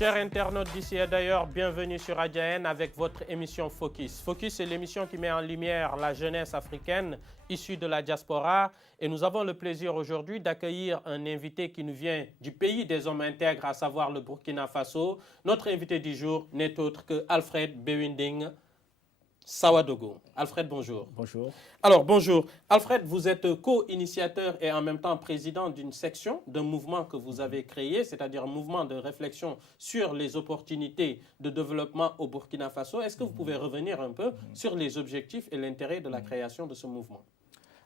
Chers internautes d'ici et d'ailleurs, bienvenue sur ADN avec votre émission Focus. Focus, c'est l'émission qui met en lumière la jeunesse africaine issue de la diaspora. Et nous avons le plaisir aujourd'hui d'accueillir un invité qui nous vient du pays des hommes intègres, à savoir le Burkina Faso. Notre invité du jour n'est autre que Alfred Bewinding Sawadogo. Alfred, bonjour. Bonjour. Alors, bonjour. Alfred, vous êtes co-initiateur et en même temps président d'une section d'un mouvement que vous avez créé, c'est-à-dire un mouvement de réflexion sur les opportunités de développement au Burkina Faso. Est-ce que vous pouvez revenir un peu sur les objectifs et l'intérêt de la création de ce mouvement?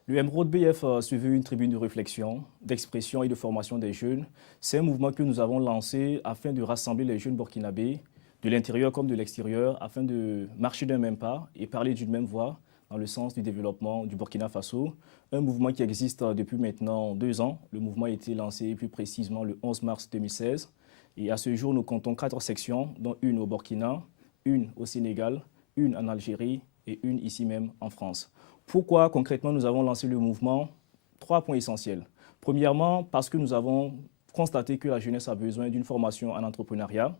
Le Emerald BF a suivi une tribune de réflexion, d'expression et de formation des jeunes. C'est un mouvement que nous avons lancé afin de rassembler les jeunes burkinabés de l'intérieur comme de l'extérieur, afin de marcher d'un même pas et parler d'une même voix dans le sens du développement du Burkina Faso. Un mouvement qui existe depuis maintenant 2 ans. Le mouvement a été lancé plus précisément le 11 mars 2016. Et à ce jour, nous comptons 4 sections, dont une au Burkina, une au Sénégal, une en Algérie et une ici même en France. Pourquoi concrètement nous avons lancé le mouvement? 3 points essentiels. Premièrement, parce que nous avons constaté que la jeunesse a besoin d'une formation en entrepreneuriat.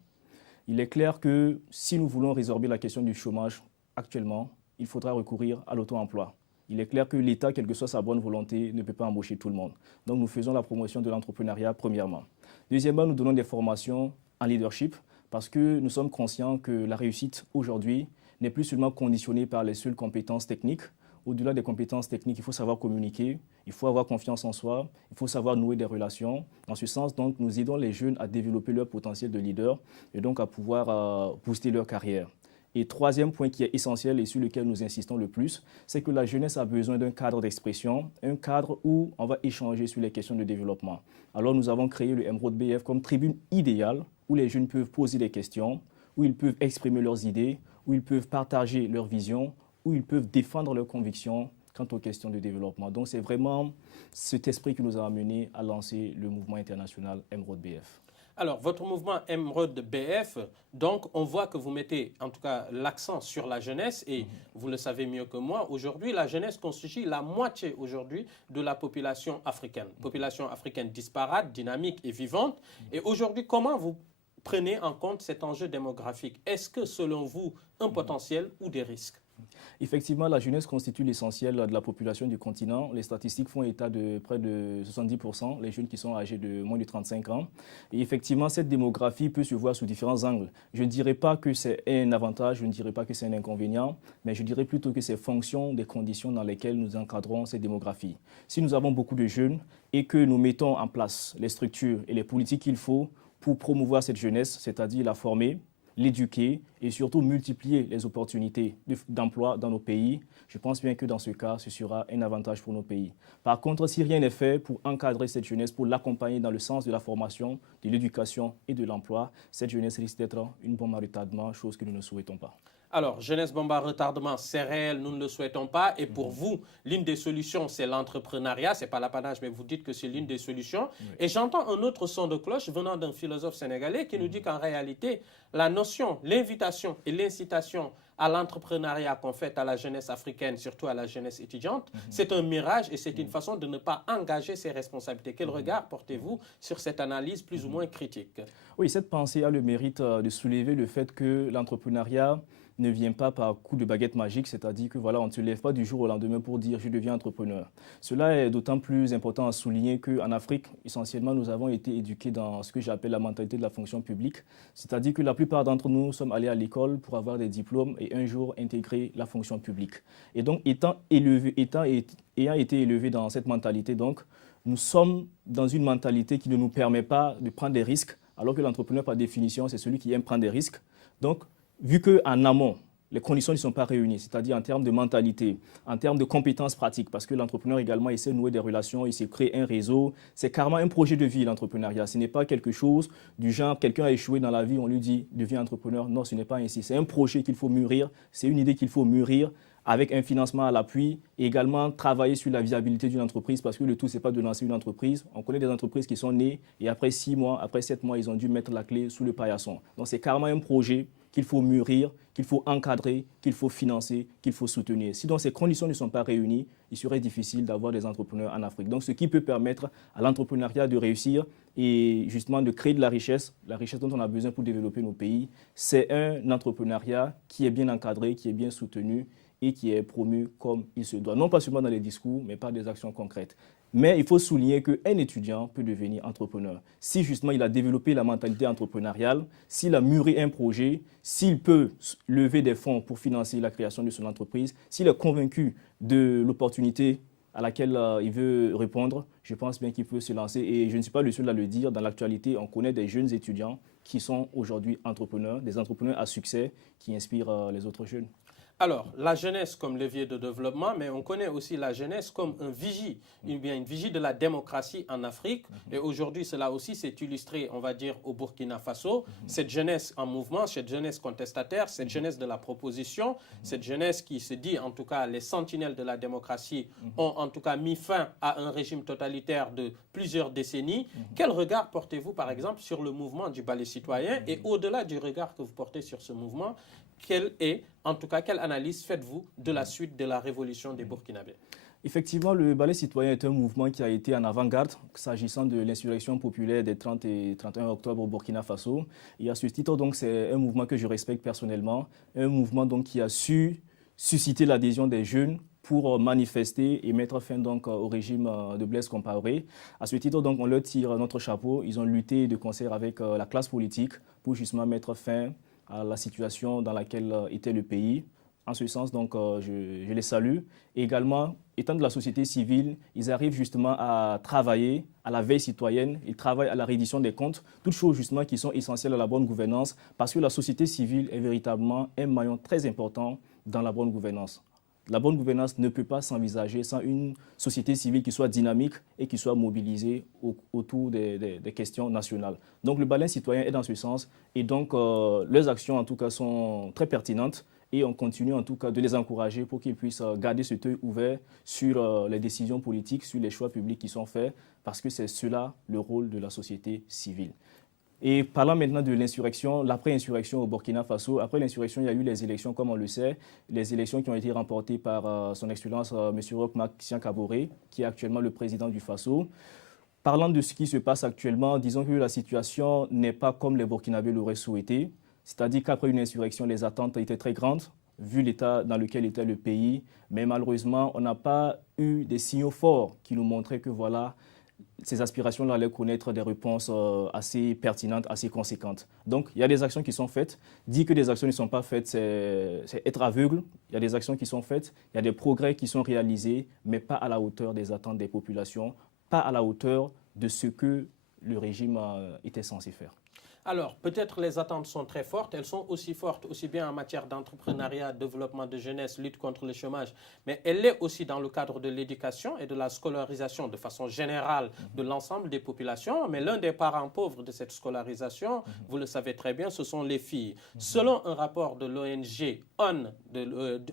Il est clair que si nous voulons résorber la question du chômage actuellement, il faudra recourir à l'auto-emploi. Il est clair que l'État, quelle que soit sa bonne volonté, ne peut pas embaucher tout le monde. Donc nous faisons la promotion de l'entrepreneuriat premièrement. Deuxièmement, nous donnons des formations en leadership parce que nous sommes conscients que la réussite aujourd'hui n'est plus seulement conditionnée par les seules compétences techniques. Au-delà des compétences techniques, il faut savoir communiquer, il faut avoir confiance en soi, il faut savoir nouer des relations. En ce sens, donc, nous aidons les jeunes à développer leur potentiel de leader et donc à pouvoir booster leur carrière. Et troisième point qui est essentiel et sur lequel nous insistons le plus, c'est que la jeunesse a besoin d'un cadre d'expression, un cadre où on va échanger sur les questions de développement. Alors nous avons créé le Emerald BF comme tribune idéale où les jeunes peuvent poser des questions, où ils peuvent exprimer leurs idées, où ils peuvent partager leurs visions, où ils peuvent défendre leurs convictions quant aux questions de développement. Donc c'est vraiment cet esprit qui nous a amené à lancer le mouvement international Emerald BF. Alors, votre mouvement Emerald BF, donc on voit que vous mettez en tout cas l'accent sur la jeunesse et vous le savez mieux que moi, aujourd'hui la jeunesse constitue la moitié aujourd'hui de la population africaine. Population africaine disparate, dynamique et vivante. Et aujourd'hui, comment vous prenez en compte cet enjeu démographique? Est-ce que selon vous, un potentiel ou des risques? Effectivement, la jeunesse constitue l'essentiel de la population du continent. Les statistiques font état de près de 70%, les jeunes qui sont âgés de moins de 35 ans. Et effectivement, cette démographie peut se voir sous différents angles. Je ne dirais pas que c'est un avantage, je ne dirais pas que c'est un inconvénient, mais je dirais plutôt que c'est fonction des conditions dans lesquelles nous encadrons cette démographie. Si nous avons beaucoup de jeunes et que nous mettons en place les structures et les politiques qu'il faut pour promouvoir cette jeunesse, c'est-à-dire la former, l'éduquer et surtout multiplier les opportunités d'emploi dans nos pays, je pense bien que dans ce cas, ce sera un avantage pour nos pays. Par contre, si rien n'est fait pour encadrer cette jeunesse, pour l'accompagner dans le sens de la formation, de l'éducation et de l'emploi, cette jeunesse risque d'être une bombe à retardement, chose que nous ne souhaitons pas. Alors, jeunesse bombe à retardement, c'est réel, nous ne le souhaitons pas. Et pour vous, l'une des solutions, c'est l'entrepreneuriat. Ce n'est pas l'apanage, mais vous dites que c'est l'une des solutions. Oui. Et j'entends un autre son de cloche venant d'un philosophe sénégalais qui nous dit qu'en réalité, la notion, l'invitation et l'incitation à l'entrepreneuriat qu'on fait à la jeunesse africaine, surtout à la jeunesse étudiante, c'est un mirage et c'est une façon de ne pas engager ses responsabilités. Quel regard portez-vous sur cette analyse plus ou moins critique? Oui, cette pensée a le mérite de soulever le fait que l'entrepreneuriat ne vient pas par coup de baguette magique, c'est-à-dire que voilà, on ne se lève pas du jour au lendemain pour dire je deviens entrepreneur. Cela est d'autant plus important à souligner qu'en Afrique, essentiellement, nous avons été éduqués dans ce que j'appelle la mentalité de la fonction publique, c'est-à-dire que la plupart d'entre nous sommes allés à l'école pour avoir des diplômes et un jour intégrer la fonction publique. Et donc, ayant été élevés dans cette mentalité, donc, nous sommes dans une mentalité qui ne nous permet pas de prendre des risques, alors que l'entrepreneur, par définition, c'est celui qui aime prendre des risques. Donc, vu qu'en amont, les conditions ne sont pas réunies, c'est-à-dire en termes de mentalité, en termes de compétences pratiques, parce que l'entrepreneur également essaie de nouer des relations, il essaie de créer un réseau. C'est carrément un projet de vie, l'entrepreneuriat. Ce n'est pas quelque chose du genre, quelqu'un a échoué dans la vie, on lui dit, deviens entrepreneur. Non, ce n'est pas ainsi. C'est un projet qu'il faut mûrir, c'est une idée qu'il faut mûrir avec un financement à l'appui et également travailler sur la viabilité d'une entreprise parce que le tout, ce n'est pas de lancer une entreprise. On connaît des entreprises qui sont nées et après 6 mois, après 7 mois, ils ont dû mettre la clé sous le paillasson. Donc, c'est carrément un projet qu'il faut mûrir, qu'il faut encadrer, qu'il faut financer, qu'il faut soutenir. Si donc ces conditions ne sont pas réunies, il serait difficile d'avoir des entrepreneurs en Afrique. Donc ce qui peut permettre à l'entrepreneuriat de réussir et justement de créer de la richesse dont on a besoin pour développer nos pays, c'est un entrepreneuriat qui est bien encadré, qui est bien soutenu et qui est promu comme il se doit. Non pas seulement dans les discours, mais par des actions concrètes. Mais il faut souligner qu'un étudiant peut devenir entrepreneur. Si justement il a développé la mentalité entrepreneuriale, s'il a mûri un projet, s'il peut lever des fonds pour financer la création de son entreprise, s'il est convaincu de l'opportunité à laquelle il veut répondre, je pense bien qu'il peut se lancer. Et je ne suis pas le seul à le dire. Dans l'actualité, on connaît des jeunes étudiants qui sont aujourd'hui entrepreneurs, des entrepreneurs à succès qui inspirent les autres jeunes. Alors, la jeunesse comme levier de développement, mais on connaît aussi la jeunesse comme un vigie, une vigie de la démocratie en Afrique. Et aujourd'hui, cela aussi s'est illustré, on va dire, au Burkina Faso. Cette jeunesse en mouvement, cette jeunesse contestataire, cette jeunesse de la proposition, cette jeunesse qui se dit, en tout cas, les sentinelles de la démocratie ont en tout cas mis fin à un régime totalitaire de plusieurs décennies. Quel regard portez-vous, par exemple, sur le mouvement du ballet citoyen et au-delà du regard que vous portez sur ce mouvement, quelle analyse faites-vous de la suite de la révolution des Burkinabés? Effectivement, le ballet citoyen est un mouvement qui a été en avant-garde s'agissant de l'insurrection populaire des 30 et 31 octobre au Burkina Faso. Et à ce titre, donc, c'est un mouvement que je respecte personnellement, un mouvement donc, qui a su susciter l'adhésion des jeunes pour manifester et mettre fin donc, au régime de Blaise Compaoré. À ce titre, donc, on leur tire notre chapeau. Ils ont lutté de concert avec la classe politique pour justement mettre fin à la situation dans laquelle était le pays. En ce sens, donc, je les salue. Et également, étant de la société civile, ils arrivent justement à travailler à la veille citoyenne, ils travaillent à la reddition des comptes, toutes choses justement qui sont essentielles à la bonne gouvernance, parce que la société civile est véritablement un maillon très important dans la bonne gouvernance. La bonne gouvernance ne peut pas s'envisager sans une société civile qui soit dynamique et qui soit mobilisée autour des questions nationales. Donc le ballet citoyen est dans ce sens et donc leurs actions en tout cas sont très pertinentes et on continue en tout cas de les encourager pour qu'ils puissent garder cet œil ouvert sur les décisions politiques, sur les choix publics qui sont faits parce que c'est cela le rôle de la société civile. Et parlant maintenant de l'insurrection, l'après-insurrection au Burkina Faso, après l'insurrection, il y a eu les élections, comme on le sait, les élections qui ont été remportées par son Excellence M. Roch Marc Christian Kaboré, qui est actuellement le président du Faso. Parlant de ce qui se passe actuellement, disons que la situation n'est pas comme les Burkinabés l'auraient souhaité, c'est-à-dire qu'après une insurrection, les attentes étaient très grandes, vu l'état dans lequel était le pays, mais malheureusement, on n'a pas eu des signaux forts qui nous montraient que voilà, ces aspirations-là allaient connaître des réponses assez pertinentes, assez conséquentes. Donc, il y a des actions qui sont faites. Dire que des actions ne sont pas faites, c'est être aveugle. Il y a des actions qui sont faites, il y a des progrès qui sont réalisés, mais pas à la hauteur des attentes des populations, pas à la hauteur de ce que le régime était censé faire. Alors, peut-être les attentes sont très fortes. Elles sont aussi fortes, aussi bien en matière d'entrepreneuriat, développement de jeunesse, lutte contre le chômage, mais elle l'est aussi dans le cadre de l'éducation et de la scolarisation de façon générale de l'ensemble des populations. Mais l'un des parents pauvres de cette scolarisation, vous le savez très bien, ce sont les filles. Selon un rapport de l'ONG ON,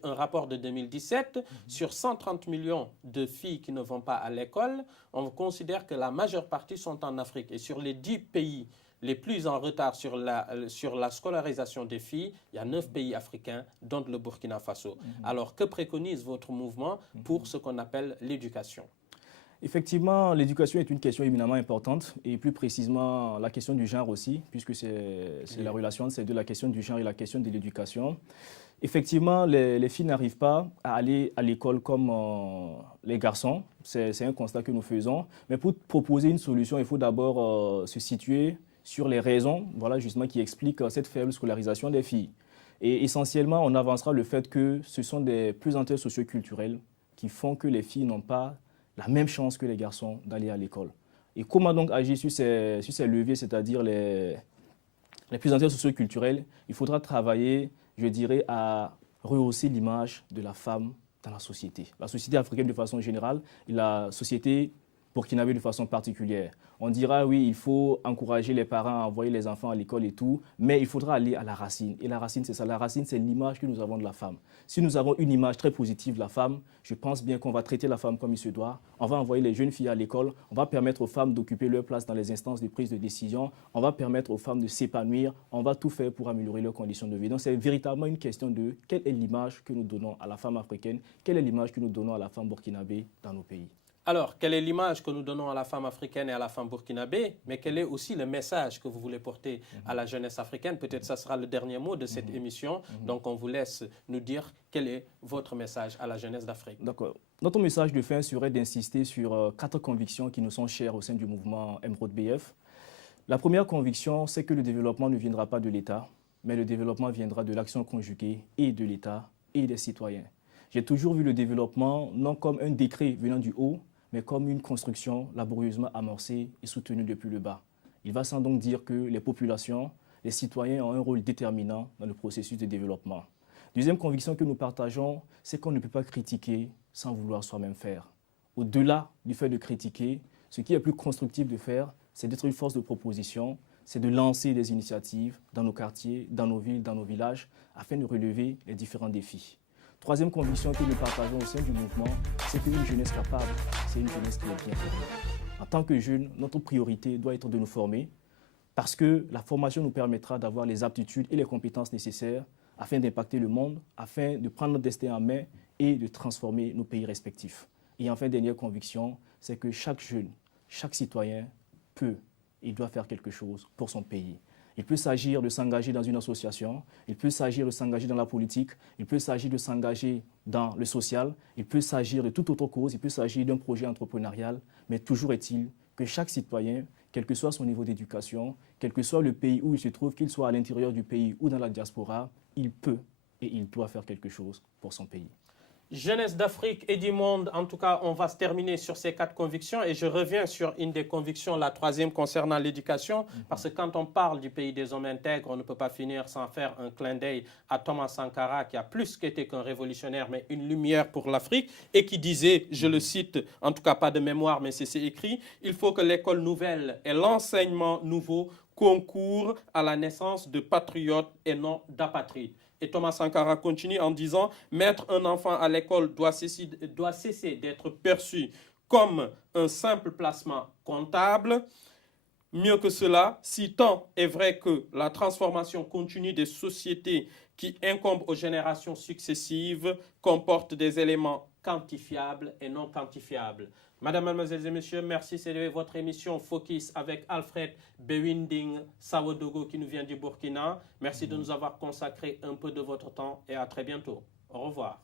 un rapport de 2017, sur 130 millions de filles qui ne vont pas à l'école, on considère que la majeure partie sont en Afrique. Et sur les 10 pays les plus en retard sur la scolarisation des filles, il y a 9 pays africains, dont le Burkina Faso. Alors, que préconise votre mouvement pour ce qu'on appelle l'éducation? Effectivement, l'éducation est une question éminemment importante et plus précisément la question du genre aussi, puisque c'est la relation de ces deux, la question du genre et la question de l'éducation. Effectivement, les filles n'arrivent pas à aller à l'école comme les garçons. C'est un constat que nous faisons. Mais pour proposer une solution, il faut d'abord se situer sur les raisons, voilà, justement, qui expliquent cette faible scolarisation des filles. Et essentiellement, on avancera le fait que ce sont des pesanteurs socioculturelles qui font que les filles n'ont pas la même chance que les garçons d'aller à l'école. Et comment donc agir sur ces leviers, c'est-à-dire les pesanteurs socioculturelles? Il faudra travailler, je dirais, à rehausser l'image de la femme dans la société. La société africaine de façon générale et la société burkinabés de façon particulière. On dira, oui, il faut encourager les parents à envoyer les enfants à l'école et tout, mais il faudra aller à la racine. Et la racine, c'est ça. La racine, c'est l'image que nous avons de la femme. Si nous avons une image très positive de la femme, je pense bien qu'on va traiter la femme comme il se doit. On va envoyer les jeunes filles à l'école. On va permettre aux femmes d'occuper leur place dans les instances de prise de décision. On va permettre aux femmes de s'épanouir. On va tout faire pour améliorer leurs conditions de vie. Donc, c'est véritablement une question de quelle est l'image que nous donnons à la femme africaine, quelle est l'image que nous donnons à la femme burkinabé dans nos pays. Alors, quelle est l'image que nous donnons à la femme africaine et à la femme burkinabé, mais quel est aussi le message que vous voulez porter à la jeunesse africaine? Peut-être que ça sera le dernier mot de cette émission. Donc, on vous laisse nous dire quel est votre message à la jeunesse d'Afrique. D'accord. Notre message de fin serait d'insister sur 4 convictions qui nous sont chères au sein du mouvement Emeraude BF. La première conviction, c'est que le développement ne viendra pas de l'État, mais le développement viendra de l'action conjuguée et de l'État et des citoyens. J'ai toujours vu le développement non comme un décret venant du haut, mais comme une construction laborieusement amorcée et soutenue depuis le bas. Il va sans donc dire que les populations, les citoyens ont un rôle déterminant dans le processus de développement. Deuxième conviction que nous partageons, c'est qu'on ne peut pas critiquer sans vouloir soi-même faire. Au-delà du fait de critiquer, ce qui est plus constructif de faire, c'est d'être une force de proposition, c'est de lancer des initiatives dans nos quartiers, dans nos villes, dans nos villages, afin de relever les différents défis. Troisième conviction que nous partageons au sein du mouvement, c'est qu'une jeunesse capable, c'est une jeunesse qui est bien formée. En tant que jeunes, notre priorité doit être de nous former parce que la formation nous permettra d'avoir les aptitudes et les compétences nécessaires afin d'impacter le monde, afin de prendre notre destin en main et de transformer nos pays respectifs. Et enfin, dernière conviction, c'est que chaque jeune, chaque citoyen peut et doit faire quelque chose pour son pays. Il peut s'agir de s'engager dans une association, il peut s'agir de s'engager dans la politique, il peut s'agir de s'engager dans le social, il peut s'agir de toute autre cause, il peut s'agir d'un projet entrepreneurial, mais toujours est-il que chaque citoyen, quel que soit son niveau d'éducation, quel que soit le pays où il se trouve, qu'il soit à l'intérieur du pays ou dans la diaspora, il peut et il doit faire quelque chose pour son pays. Jeunesse d'Afrique et du monde, en tout cas, on va se terminer sur ces 4 convictions et je reviens sur une des convictions, la troisième concernant l'éducation, parce que quand on parle du pays des hommes intègres, on ne peut pas finir sans faire un clin d'œil à Thomas Sankara qui a plus qu'été qu'un révolutionnaire, mais une lumière pour l'Afrique et qui disait, je le cite, en tout cas pas de mémoire, mais c'est écrit, il faut que l'école nouvelle et l'enseignement nouveau concourent à la naissance de patriotes et non d'apatrides. Et Thomas Sankara continue en disant « Mettre un enfant à l'école doit cesser d'être perçu comme un simple placement comptable. Mieux que cela, si tant est vrai que la transformation continue des sociétés qui incombent aux générations successives comporte des éléments quantifiables et non quantifiables. » Madame, Mademoiselles et Messieurs, merci. C'est votre émission Focus avec Alfred Bewinding Sawodogo qui nous vient du Burkina. Merci de nous avoir consacré un peu de votre temps et à très bientôt. Au revoir.